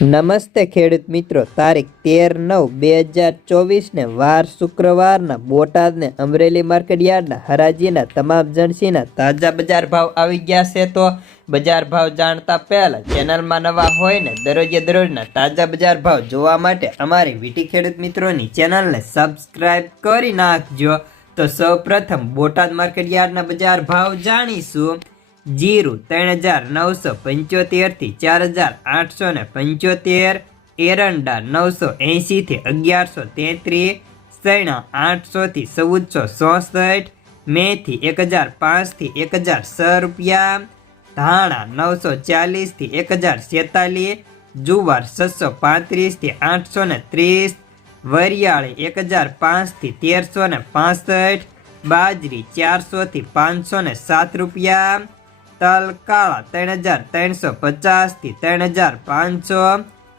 નમસ્તે ખેડૂત મિત્રો, તારીખ તેર નવ બે હજાર ચોવીસને વાર શુક્રવારના બોટાદને અમરેલી માર્કેટ યાર્ડના હરાજીના તમામ જણસીના તાજા બજાર ભાવ આવી ગયા છે તો બજાર ભાવ જાણતા પહેલા ચેનલમાં નવા હોય ને દરરોજે દરરોજના તાજા બજાર ભાવ જોવા માટે અમારી વીટી ખેડૂત મિત્રોની ચેનલને સબસ્ક્રાઈબ કરી નાખજો. તો સૌપ્રથમ બોટાદ માર્કેટ યાર્ડના બજાર ભાવ જાણીશું. જીરું ત્રણ હજાર નવસો પંચોતેરથી ચાર હજાર આઠસો ને પંચોતેર, એરંડા નવસો એંશીથી અગિયારસો તેત્રીસ સૈણા આઠસોથી ચૌદસો ચોસઠ, મેથી એક હજાર પાંચથી એક હજાર છ રૂપિયા, ધાણા નવસો ચાલીસથી એક હજાર છેતાલીસ, જુવાર છસો પાંત્રીસથી આઠસો ને ત્રીસ, વરિયાળી એક હજાર પાંચથી તેરસો ને બાજરી ચારસોથી પાંચસો ને સાત રૂપિયા તલ કાળા ત્રણ હજાર ત્રણસો પચાસથી ત્રણ હજાર પાંચસો.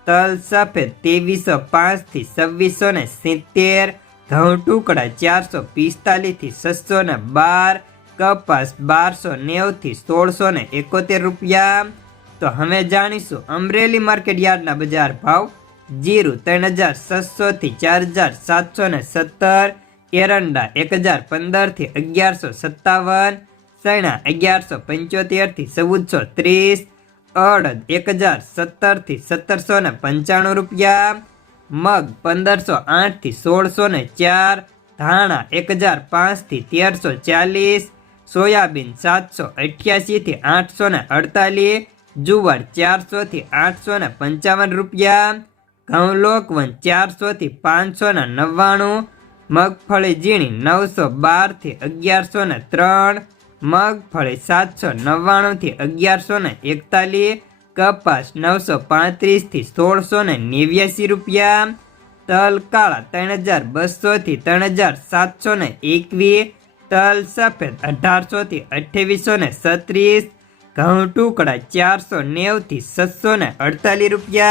તલ સફેદ ત્રેવીસો પાંચથી છવ્વીસો ને સિત્તેર. ઘઉં ટુકડા ચારસો પિસ્તાલીસથી છસો ને બાર. કપાસ બારસો નેવથી સોળસો ને એકોતેર રૂપિયા. તો હવે જાણીશું અમરેલી માર્કેટ યાર્ડના બજાર ભાવ. જીરું ત્રણ હજાર છસોથી ચાર હજાર સાતસો ને સત્તર. એરંડા એક હજાર પંદરથી અગિયારસો સત્તાવન. સૈણા અગિયારસો પંચોતેરથી ચૌદસો ત્રીસ, અડદ એક હજાર સત્તરથી સત્તરસો ને પંચાણું રૂપિયા, મગ પંદરસો આઠથી સોળસો ને ચાર, ધાણા એક હજાર પાંચથી તેરસો ચાલીસ, સોયાબીન સાતસો અઠ્યાસીથી આઠસો ને અડતાલીસ, જુવાર ચારસોથી આઠસો ને પંચાવન રૂપિયા ઘઉં લોકવન ચારસોથી પાંચસો ને નવ્વાણું, મગફળી ઝીણી નવસો બારથી અગિયારસો ને ત્રણ મગફળી સાતસો નવ્વાણુંથી અગિયારસો ને એકતાલીસ, કપાસ નવસો પાંત્રીસથી સોળસો ને નેવ્યાસી રૂપિયા, તલ કાળા ત્રણ હજાર બસોથી ત્રણ હજાર સાતસો ને એકવીસ, તલ સફેદ અઢારસોથી અઠ્યાવીસો ને સત્રીસ ઘઉં ટુકડા ચારસો નેવથી છસો ને અડતાલીસ રૂપિયા.